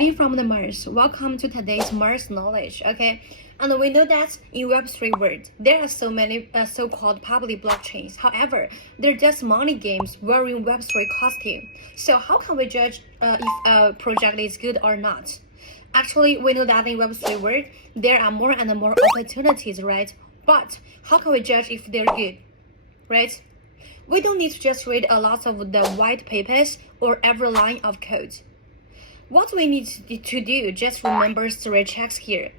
Greeting from the Mars. Welcome to today's Mars knowledge. Okay, and we know that in Web3 world there are so many so-called public blockchains. However, they're just money games wearing Web3 costume. So how can we judge if a project is good or not? Actually, we know that in Web3 world there are more and more opportunities, right? But how can we judge if they're good, right? We don't need to just read a lot of the white papers or every line of code. What we need to do, just remember 3 checks here.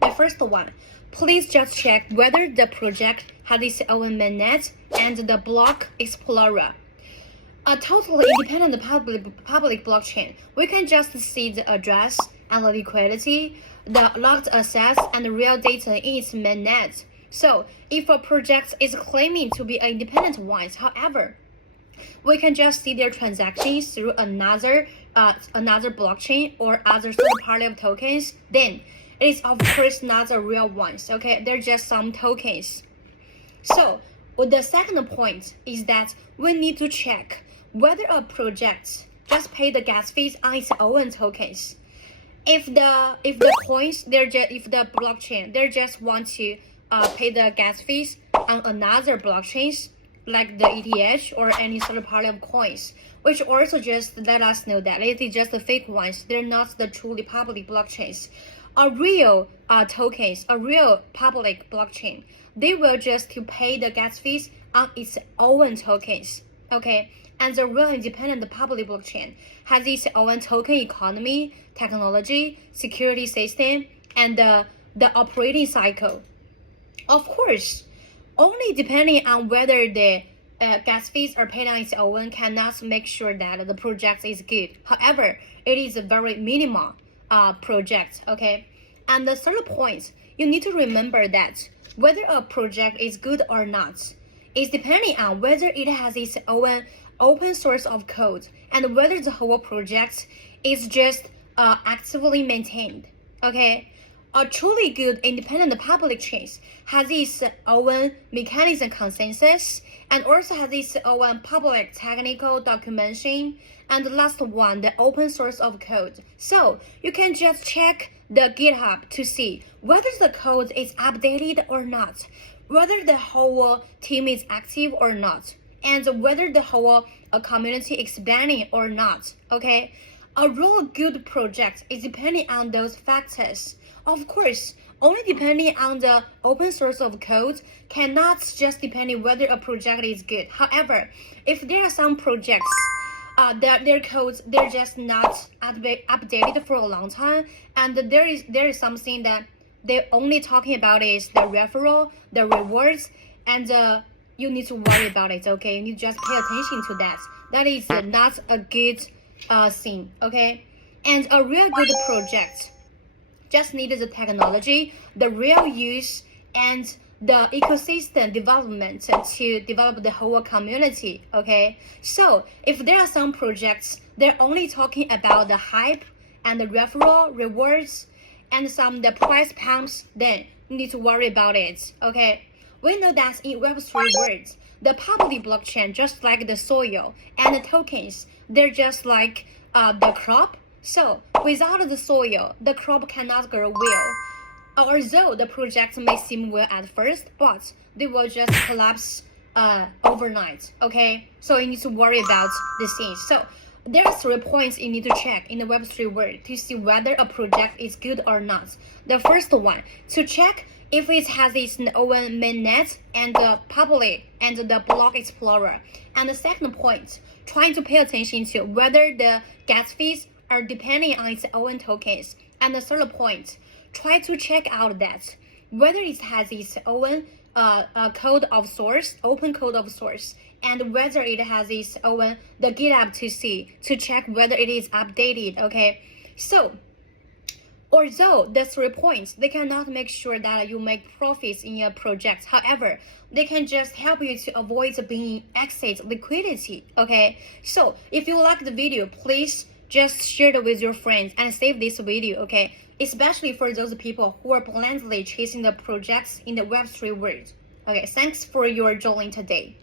The first one, please just check whether the project has its own mainnet and the block explorer. A totally independent public blockchain, we can just see the address and the liquidity, the locked assets and the real data in its mainnet. So if a project is claiming to be an independent one, however, we can just see their transactions through another blockchain or other third-party tokens, then it is of course not the real ones. Okay, they're just some tokens. So the second point is that we need to check whether a project just pay the gas fees on its own tokens. If the coins if the blockchain they just want to pay the gas fees on another blockchains, like the ETH or any third-party of coins, which also just let us know that it is just the fake ones. They're not the truly public blockchains. A real tokens, a real public blockchain, they will just to pay the gas fees on its own tokens. Okay, and the real independent public blockchain has its own token economy, technology, security system, and the operating cycle. Of course, only depending on whether the gas fees are paid on its own cannot make sure that the project is good. However, it is a very minimal project, okay? And the third point, you need to remember that whether a project is good or not is depending on whether it has its own open source of code and whether the whole project is just actively maintained, okay? A truly good independent public chain has its own mechanism consensus and also has its own public technical documentation, and the last one, the open source of code. So you can just check the GitHub to see whether the code is updated or not, whether the whole team is active or not, and whether the whole community is expanding or not, okay? A real good project is depending on those factors. Of course, only depending on the open source of code cannot just depending whether a project is good. However, if there are some projects their codes they're just not updated for a long time, and there is something that they're only talking about is the referral, the rewards, and you need to worry about it. Okay, you need to just pay attention to that. That is not a good thing. Okay, and a real good project just needed the technology, the real use, and the ecosystem development to develop the whole community. Okay, so if there are some projects they're only talking about the hype and the referral rewards and the price pumps, then you need to worry about it. Okay, we know that in Web3 world, the public blockchain, just like the soil and the tokens, they're just like the crop. So without the soil, the crop cannot grow well. Although the project may seem well at first, but they will just collapse overnight. Okay, so you need to worry about these things. So there are 3 points you need to check in the Web3 world to see whether a project is good or not. The first one, to check if it has its own mainnet and the public and the block explorer. And the second point, trying to pay attention to whether the gas fees are depending on its own tokens. And the third point, try to check out that whether it has its own code of source, open code of source, and whether it has its own the GitHub to check whether it is updated. Okay, so although the 3 points, they cannot make sure that you make profits in your project. However, they can just help you to avoid being excess liquidity. Okay, so if you like the video, please just share it with your friends and save this video. Okay, especially for those people who are blindly chasing the projects in the Web3 world. Okay, thanks for your joining today.